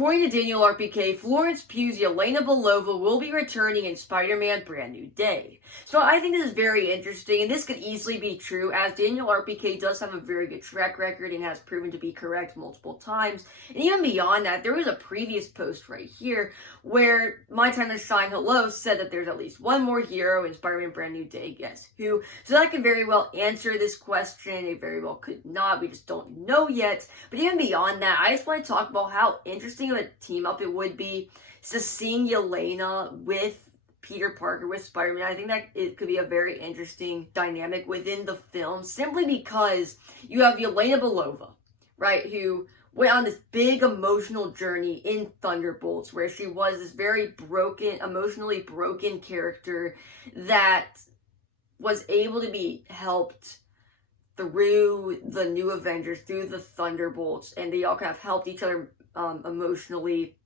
according to Daniel RPK, Florence Pugh's Yelena Belova will be returning in Spider-Man Brand New Day. So I think this is very interesting, and this could easily be true, as Daniel RPK does have a very good track record and has proven to be correct multiple times. And even beyond that, there was a previous post right here where My Time to Shine Hello said that there's at least one more hero in Spider-Man Brand New Day. Guess who? So that could very well answer this question. It very well could not. We just don't know yet. But even beyond that, I just want to talk about how interesting of a team up it would be to seeing Yelena with Peter Parker, with Spider-Man. I think that it could be a very interesting dynamic within the film, simply because you have Yelena Belova, right, who went on this big emotional journey in Thunderbolts, where she was this very broken, emotionally broken character that was able to be helped through the New Avengers, through the Thunderbolts, and they all kind of helped each other emotionally,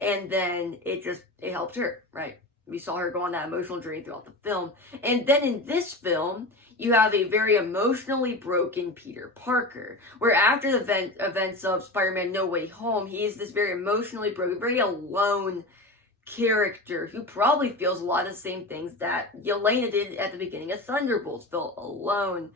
and then it helped her, right? We saw her go on that emotional journey throughout the film. And then in this film, you have a very emotionally broken Peter Parker, where after the events of Spider-Man No Way Home, he is this very emotionally broken, very alone character who probably feels a lot of the same things that Yelena did at the beginning of Thunderbolts, felt alone.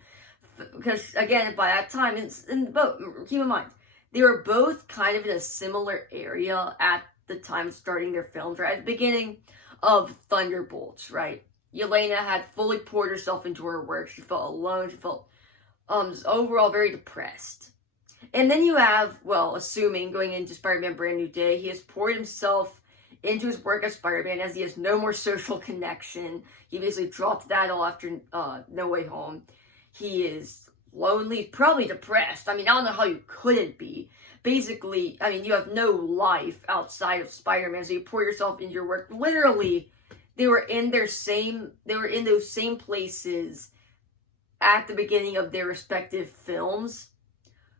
Because, again, by that time, keep in mind, they were both kind of in a similar area at the time of starting their films, right? At the beginning of Thunderbolts, right? Yelena had fully poured herself into her work. She felt alone. She felt overall very depressed. And then you have, well, assuming going into Spider-Man Brand New Day, he has poured himself into his work as Spider-Man, as he has no more social connection. He basically dropped that all after No Way Home. He is lonely, probably depressed. I mean, I don't know how you couldn't be. Basically, I mean, you have no life outside of Spider-Man, so you pour yourself into your work. Literally, they were in those same places at the beginning of their respective films.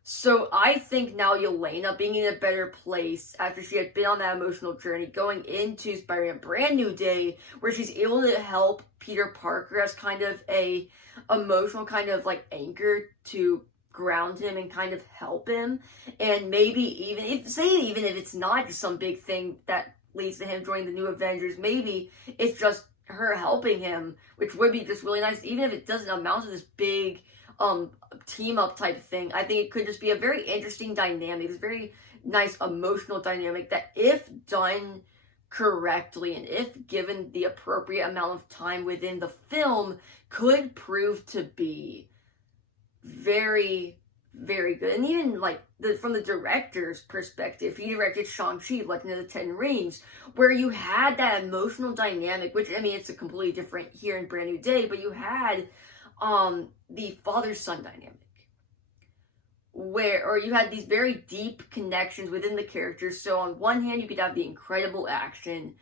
So I think now Yelena being in a better place after she had been on that emotional journey, going into Spider-Man Brand New Day, where she's able to help Peter Parker as kind of a emotional kind of like anchor to ground him and kind of help him. And maybe even if it's not just some big thing that leads to him joining the New Avengers, maybe it's just her helping him, which would be just really nice, even if it doesn't amount to this big team up type thing. I think it could just be a very interesting dynamic, this very nice emotional dynamic that, if done correctly and if given the appropriate amount of time within the film, could prove to be very, very good. And even like from the director's perspective, he directed Shang-Chi, Legend of the Ten Rings, where you had that emotional dynamic, which, I mean, it's a completely different here in Brand New Day, but you had the father-son dynamic, or you had these very deep connections within the characters. So on one hand, you could have the incredible action,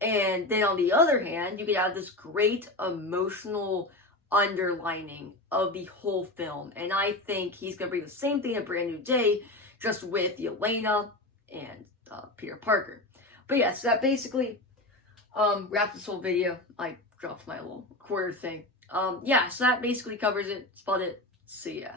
and then on the other hand, you could have this great emotional underlining of the whole film. And I think he's going to bring the same thing in Brand New Day, just with Yelena and Peter Parker. But yeah, so that basically wraps this whole video. I dropped my little quarter thing. Yeah, so that basically covers it. That's about it. See ya.